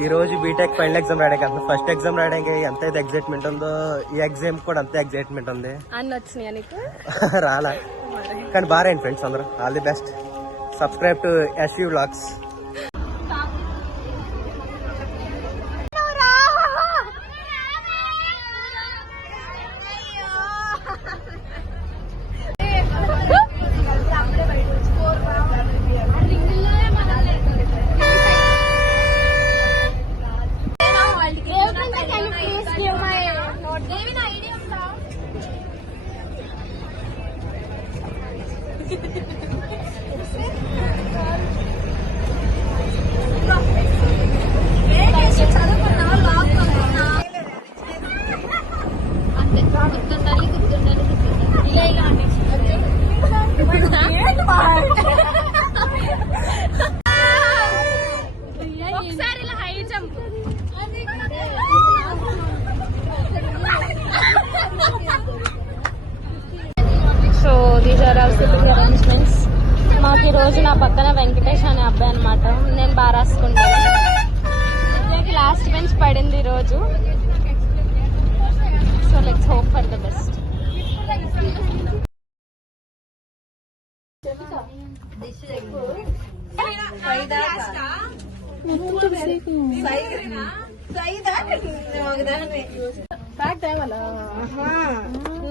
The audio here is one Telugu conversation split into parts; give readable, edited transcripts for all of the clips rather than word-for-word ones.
ఈ రోజు బీటెక్ ఫైనల్ ఎగ్జామ్ రాయడానికి అంత ఫస్ట్ ఎగ్జామ్ రాయడానికి ఎంత అయితే ఎగ్జైట్మెంట్ ఉందో ఈ ఎగ్జామ్ కూడా అంతే ఎగ్జైట్మెంట్ ఉంది. అన్ని వచ్చినాయి నీకు? రాలా, కానీ బాగా రాయండి ఫ్రెండ్స్ అందరూ. All the best. Subscribe to SV vlogs. So these are all sitting arrangements. మాకు ఈరోజు నా పక్కన వెంకటేష్ అనే అబ్బాయి అనమాట. నేను బాగా రాసుకుంటాను. నాకు లాస్ట్ బెంచ్ పడింది ఈరోజు. So let's hope for the best.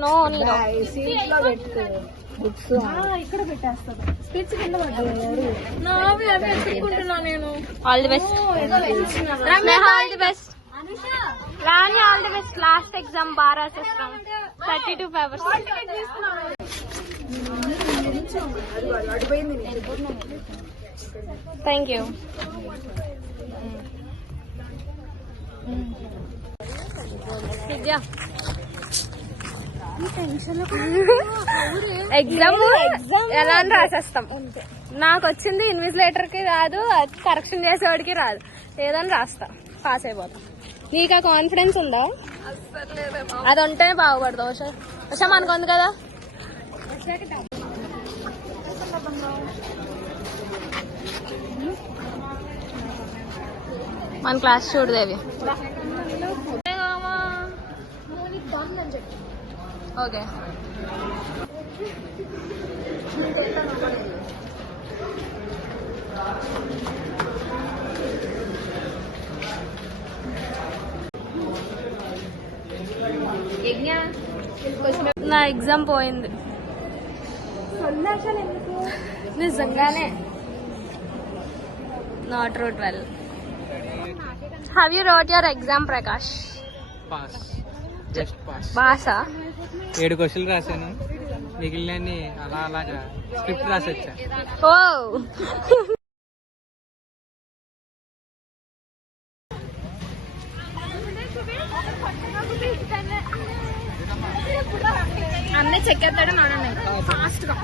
No ఇక్కడ పెట్టేస్తాను. స్పిట్స్ కింద పడ్డాయి. నేను all the best. All the best Rani. All the best. Last exam బాగా రాసేస్తాం. 32 పేపర్స్. Thank you. ఎగ్జామ్ ఎలా అని రాసేస్తాం. నాకు వచ్చింది ఇన్విజిలేటర్ కి రాదు, కరెక్షన్ చేసేవాడికి రాదు. ఏదని రాస్తా, పాస్ అయిపోతాం. నీకు ఆ కాన్ఫిడెన్స్ ఉందా? అది ఉంటేనే బాగుపడతావు. ఉషా మనకుంది కదా. మన క్లాస్ చూడదేవి. ఓకే. నా ఎగ్జామ్ పోయింది నిజంగానే. Not wrote well. Have you wrote your exam Prakash? Pass. Just pass. పాసా? 7 క్వశ్చన్లు రాశాను, మిగిలిన అలాగా స్క్రిప్ట్ రాసొచ్చా. ఓ అన్నీ చెక్కేస్తాడు నాన్న ఫాస్ట్ గా.